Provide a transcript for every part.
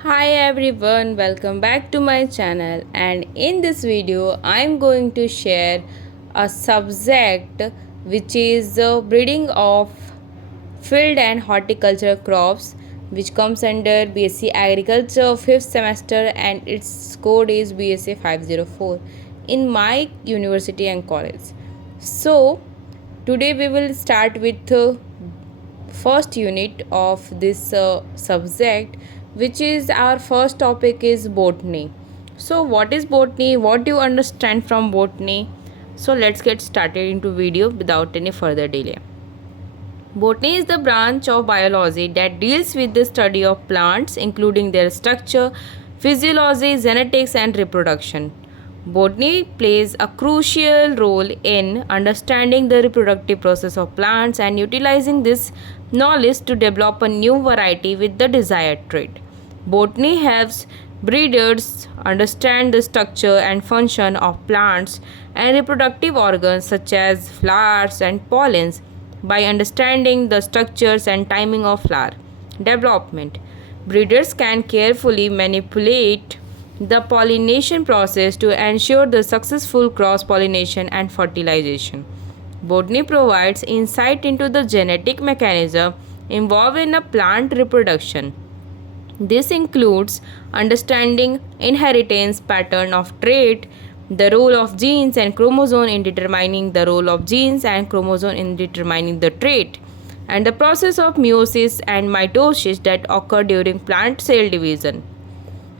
Hi everyone, welcome back to my channel, and in this video I am going to share a subject which is breeding of field and horticulture crops, which comes under BSc Agriculture 5th semester, and its code is BSA 504 in my university and college. So today we will start with first unit of this subject, which is our first topic is botany. So what is botany, what do you understand from botany? So let's get started into video without any further delay. Botany is the branch of biology that deals with the study of plants, including their structure, physiology, genetics, and reproduction. Botany plays a crucial role in understanding the reproductive process of plants and utilizing this knowledge to develop a new variety with the desired trait. Botany helps breeders understand the structure and function of plants and reproductive organs such as flowers and pollens. By understanding the structures and timing of flower development, breeders can carefully manipulate the pollination process to ensure the successful cross pollination and fertilization. Botany provides insight into the genetic mechanism involved in a plant reproduction. This includes understanding inheritance pattern of trait, the role of genes and chromosome in determining the role of genes and chromosome in determining the trait, and the process of meiosis and mitosis that occur during plant cell division.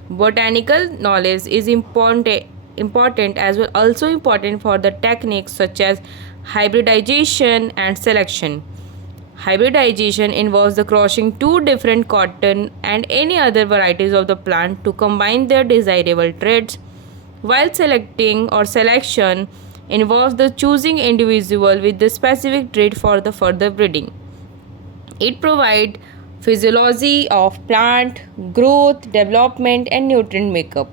Botanical knowledge is important as well, also important for the techniques such as hybridization and selection. Hybridization involves the crossing two different cotton and any other varieties of the plant to combine their desirable traits, while selecting or selection involves the choosing individual with the specific trait for the further breeding. It provides physiology of plant growth, development, and nutrient makeup.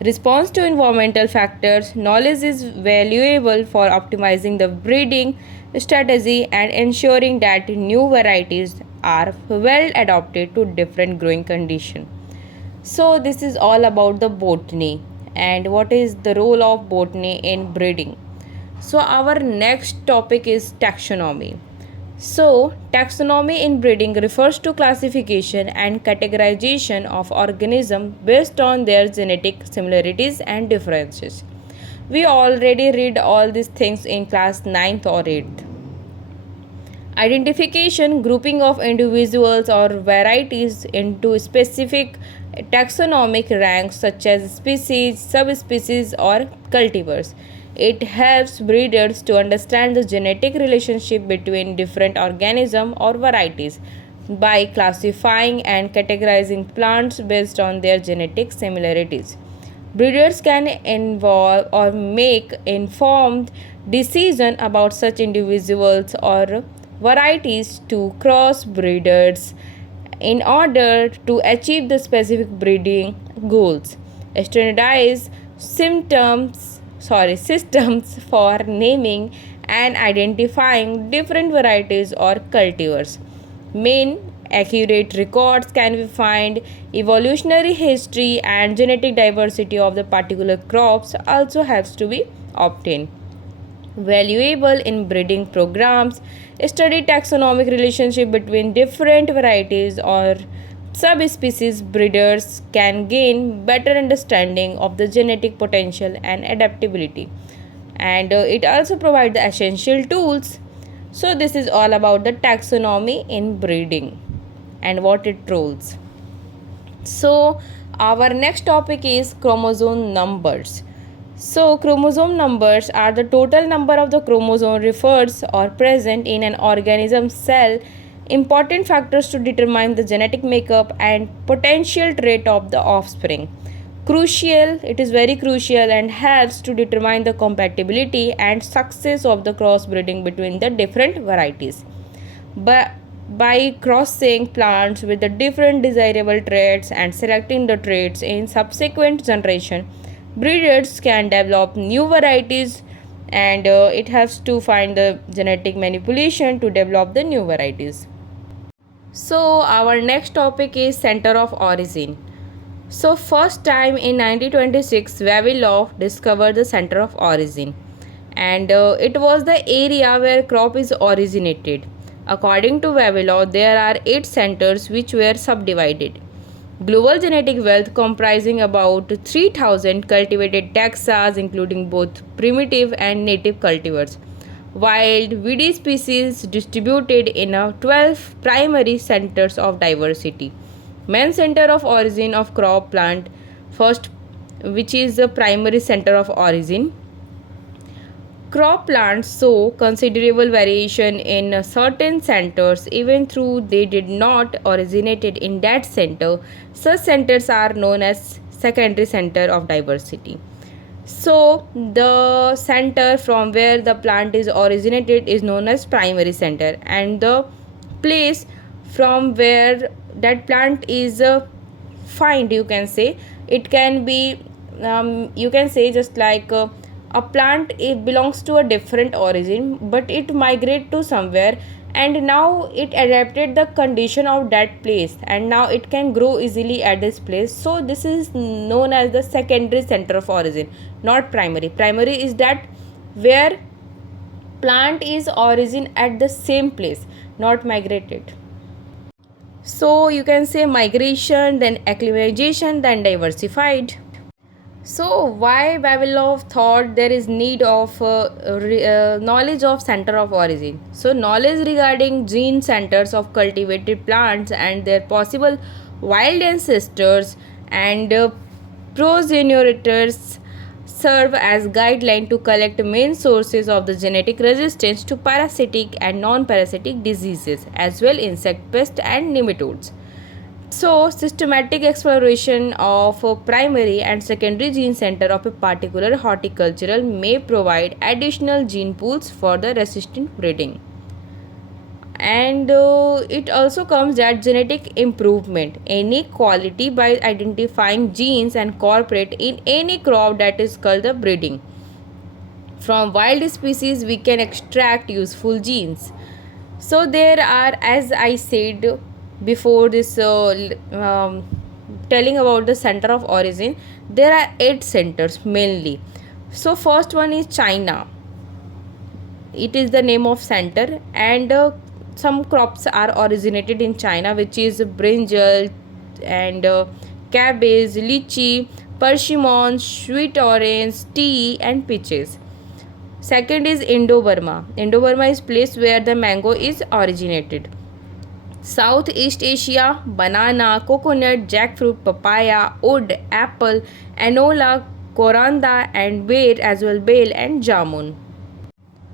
Response to environmental factors. Knowledge is valuable for optimizing the breeding strategy and ensuring that new varieties are well adapted to different growing conditions. So this is all about the botany and what is the role of botany in breeding. So our next topic is taxonomy. So, taxonomy in breeding refers to classification and categorization of organisms based on their genetic similarities and differences. We already read all these things in class 9th or 8th. Identification, grouping of individuals or varieties into specific taxonomic ranks such as species, subspecies, or cultivars. It helps breeders to understand the genetic relationship between different organisms or varieties by classifying and categorizing plants based on their genetic similarities. Breeders can involve or make informed decision about such individuals or varieties to cross breeders in order to achieve the specific breeding goals. Standardized systems for naming and identifying different varieties or cultivars. Main accurate records can be found. Evolutionary history and genetic diversity of the particular crops also has to be obtained. Valuable in breeding programs. Study taxonomic relationship between different varieties or subspecies. Breeders can gain better understanding of the genetic potential and adaptability, and it also provides the essential tools. So this is all about the taxonomy in breeding and what it rules. So our next topic is chromosome numbers. So chromosome numbers are the total number of the chromosome refers or present in an organism cell, important factors to determine the genetic makeup and potential trait of the offspring. Crucial, it is very crucial and helps to determine the compatibility and success of the crossbreeding between the different varieties. But by crossing plants with the different desirable traits and selecting the traits in subsequent generation, breeders can develop new varieties, and it has to find the genetic manipulation to develop the new varieties. So our next topic is center of origin. So first time in 1926 Vavilov discovered the center of origin, and it was the area where crop is originated. According to Vavilov, there are 8 centers which were subdivided. Global genetic wealth comprising about 3000 cultivated taxa including both primitive and native cultivars. Wild weedy species distributed in 12 primary centers of diversity. Main center of origin of crop plant first, which is the primary center of origin. Crop plants show considerable variation in certain centers even though they did not originated in that center. Such centers are known as secondary center of diversity. So the center from where the plant is originated is known as primary center, and the place from where that plant is find, you can say, it can be you can say just like a plant, it belongs to a different origin but it migrate to somewhere, and now it adapted the condition of that place and now it can grow easily at this place. So this is known as the secondary center of origin, not primary. Primary is that where plant is origin at the same place, not migrated. So you can say migration, then acclimatization, then diversified. So why Vavilov thought there is need of knowledge of center of origin? So knowledge regarding gene centers of cultivated plants and their possible wild ancestors and progenitors serve as guideline to collect main sources of the genetic resistance to parasitic and non-parasitic diseases as well insect pests and nematodes. So, systematic exploration of a primary and secondary gene center of a particular horticultural may provide additional gene pools for the resistant breeding. And it also comes that genetic improvement any quality by identifying genes and incorporate in any crop that is called the breeding. From wild species, we can extract useful genes. So there are, as I said before this telling about the center of origin, there are 8 centers mainly. So first one is China. It is the name of center, and some crops are originated in China, which is brinjal and cabbage, lychee, persimmon, sweet orange, tea and peaches. Second is Indo-Burma. Indo-Burma is place where the mango is originated. Southeast Asia, banana, coconut, jackfruit, papaya, wood, apple, anola, coranda and bear as well, bale and jamun.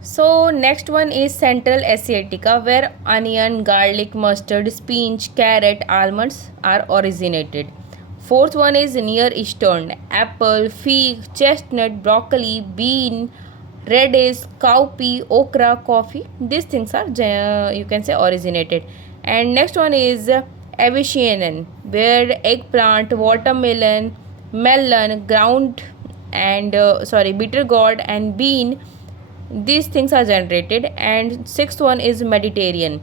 So next one is Central Asiatica, where onion, garlic, mustard, spinach, carrot, almonds are originated. Fourth one is Near Eastern, apple, fig, chestnut, broccoli, bean, radish, cowpea, okra, coffee. These things are you can say originated. And next one is Abyssinian, where eggplant, watermelon, melon, ground and bitter gourd and bean, these things are generated. And sixth one is Mediterranean.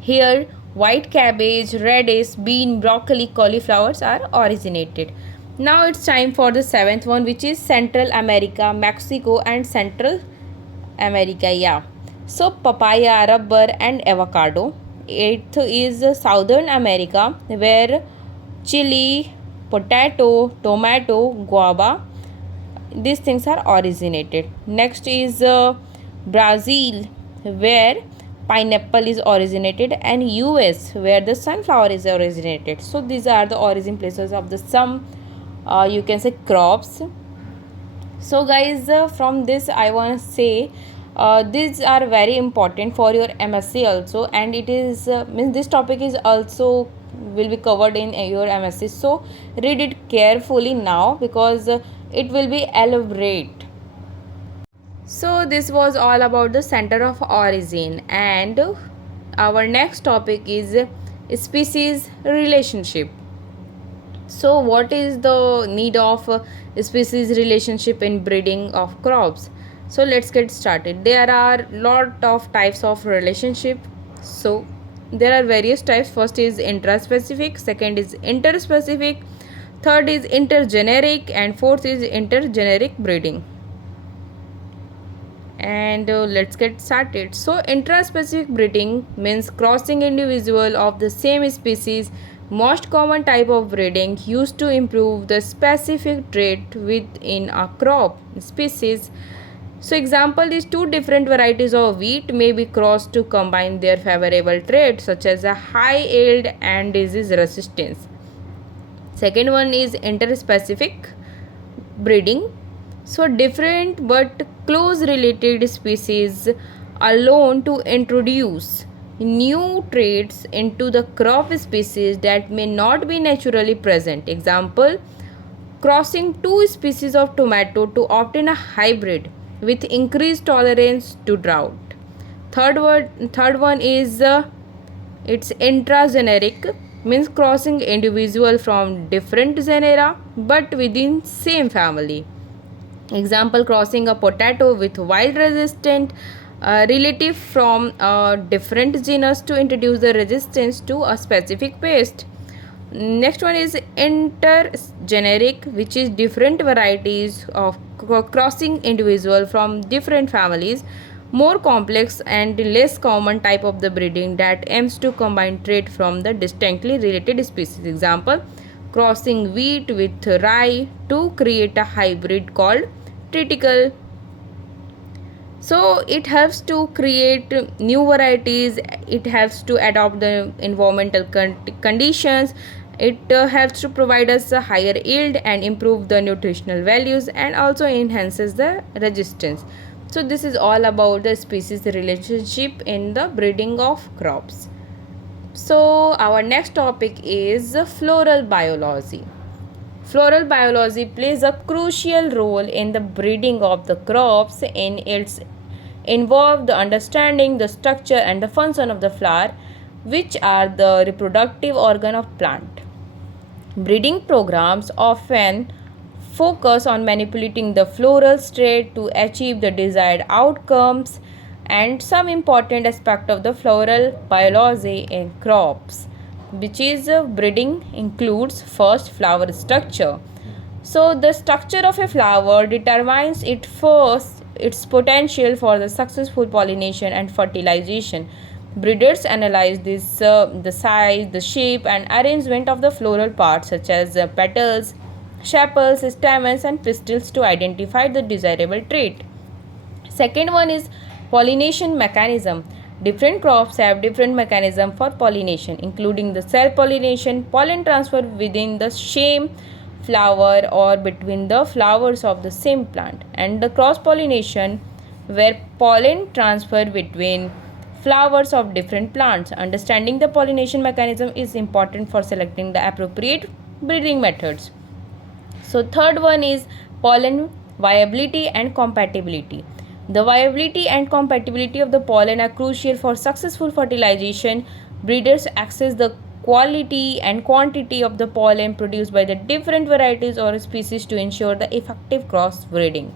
Here white cabbage, radish, bean, broccoli, cauliflowers are originated. Now it's time for the seventh one, which is Central America, Mexico and Central America. Yeah. So papaya, rubber and avocado. Eighth is Southern America, where chili, potato, tomato, guava, these things are originated. Next is Brazil, where pineapple is originated, and US, where the sunflower is originated. So these are the origin places of the some you can say crops. So guys, from this I want to say these are very important for your MSc also, and it is means this topic is also will be covered in your MSc. So read it carefully now, because it will be elaborate. So this was all about the center of origin, and our next topic is species relationship. So what is the need of species relationship in breeding of crops? So let's get started. There are lot of types of relationship. So there are various types. First is intraspecific, second is interspecific, third is intergeneric, and fourth is intergeneric breeding. And let's get started. So intraspecific breeding means crossing individual of the same species. Most common type of breeding used to improve the specific trait within a crop species. So example is two different varieties of wheat may be crossed to combine their favorable traits such as a high yield and disease resistance. Second one is interspecific breeding. So different but close related species alone to introduce new traits into the crop species that may not be naturally present. Example, crossing two species of tomato to obtain a hybrid with increased tolerance to drought. Third one is it's intrageneric, means crossing individual from different genera but within same family. Example, crossing a potato with wild resistant relative from a different genus to introduce the resistance to a specific pest. Next one is intergeneric, which is different varieties of crossing individual from different families, more complex and less common type of the breeding that aims to combine trait from the distinctly related species. Example, crossing wheat with rye to create a hybrid called triticale. So it helps to create new varieties, it helps to adopt the environmental conditions, it helps to provide us a higher yield and improve the nutritional values, and also enhances the resistance. So this is all about the species relationship in the breeding of crops. So our next topic is floral biology. Floral biology plays a crucial role in the breeding of the crops, in its involve the understanding the structure and the function of the flower, which are the reproductive organ of plant. Breeding programs often focus on manipulating the floral trait to achieve the desired outcomes, and some important aspect of the floral biology in crops, which is breeding, includes first flower structure. So the structure of a flower determines its potential for the successful pollination and fertilization. Breeders analyze the size, the shape and arrangement of the floral parts such as petals, sepals, stamens and pistils to identify the desirable trait. Second one is pollination mechanism. Different crops have different mechanism for pollination, including the self-pollination, pollen transfer within the same flower or between the flowers of the same plant, and the cross-pollination where pollen transfer between flowers of different plants. Understanding the pollination mechanism is important for selecting the appropriate breeding methods. So third one is pollen viability and compatibility. The viability and compatibility of the pollen are crucial for successful fertilization. Breeders assess the quality and quantity of the pollen produced by the different varieties or species to ensure the effective cross breeding.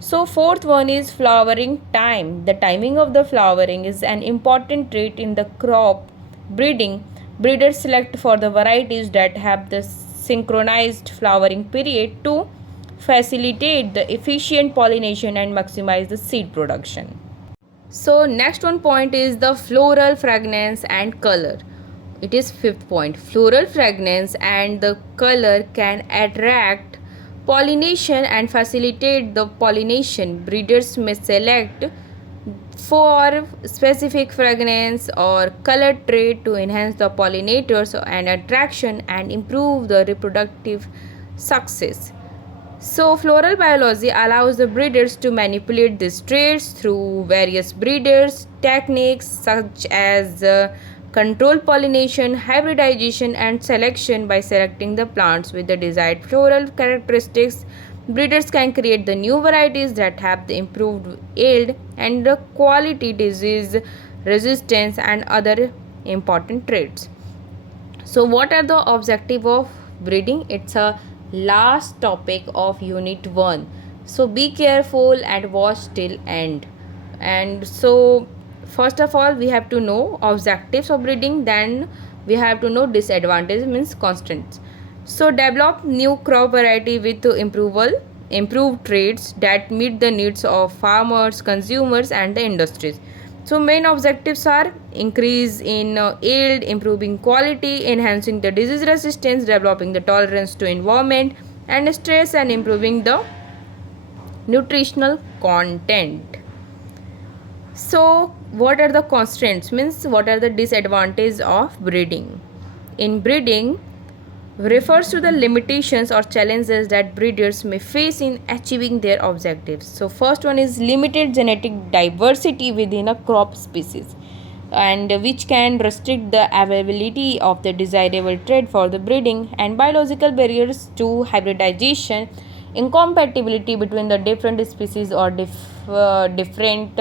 So fourth one is flowering time. The timing of the flowering is an important trait in the crop breeding. Breeders select for the varieties that have the synchronized flowering period to facilitate the efficient pollination and maximize the seed production. So next one point is the floral fragrance and color. It is fifth point. Floral fragrance and the color can attract pollination and facilitate the pollination. Breeders may select for specific fragrance or color trait to enhance the pollinators and attraction and improve the reproductive success. So floral biology allows the breeders to manipulate these traits through various breeders techniques such as controlled pollination, hybridization and selection. By selecting the plants with the desired floral characteristics, breeders can create the new varieties that have the improved yield and the quality, disease resistance and other important traits. So what are the objective of breeding? It's a last topic of unit 1, so be careful and watch till end. And so first of all we have to know objectives of breeding, then we have to know disadvantages, means constants. So develop new crop variety with improved traits that meet the needs of farmers, consumers and the industries. So main objectives are increase in yield, improving quality, enhancing the disease resistance, developing the tolerance to environment and stress, and improving the nutritional content. So what are the constraints, means what are the disadvantages of breeding? In breeding refers to the limitations or challenges that breeders may face in achieving their objectives. So first one is limited genetic diversity within a crop species, and which can restrict the availability of the desirable trait for the breeding, and biological barriers to hybridization, incompatibility between the different species or different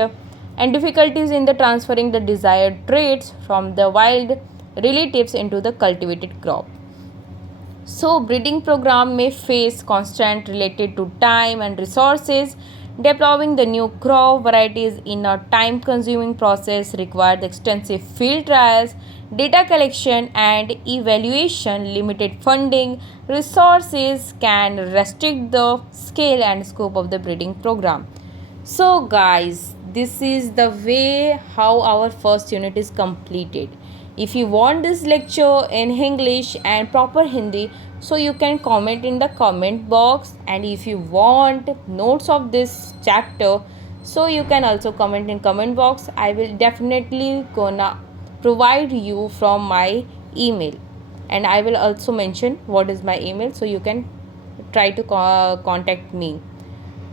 and difficulties in the transferring the desired traits from the wild relatives into the cultivated crop. So, breeding program may face constraint related to time and resources. Developing the new crop varieties in a time-consuming process requires extensive field trials, data collection, and evaluation. Limited funding resources can restrict the scale and scope of the breeding program. So, guys, this is the way how our first unit is completed. If you want this lecture in English and proper Hindi, so you can comment in the comment box, and if you want notes of this chapter, so you can also comment in comment box. I will definitely gonna provide you from my email, and I will also mention what is my email, so you can try to contact me.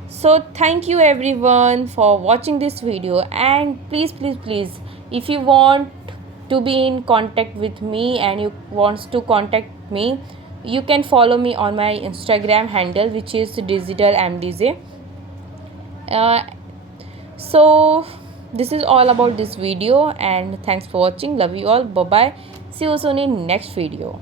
So thank you everyone for watching this video, and please if you want to be in contact with me and you wants to contact me, you can follow me on my Instagram handle, which is digitalmdj. uh, so this is all about this video, and thanks for watching. Love you all. Bye bye. See you soon in next video.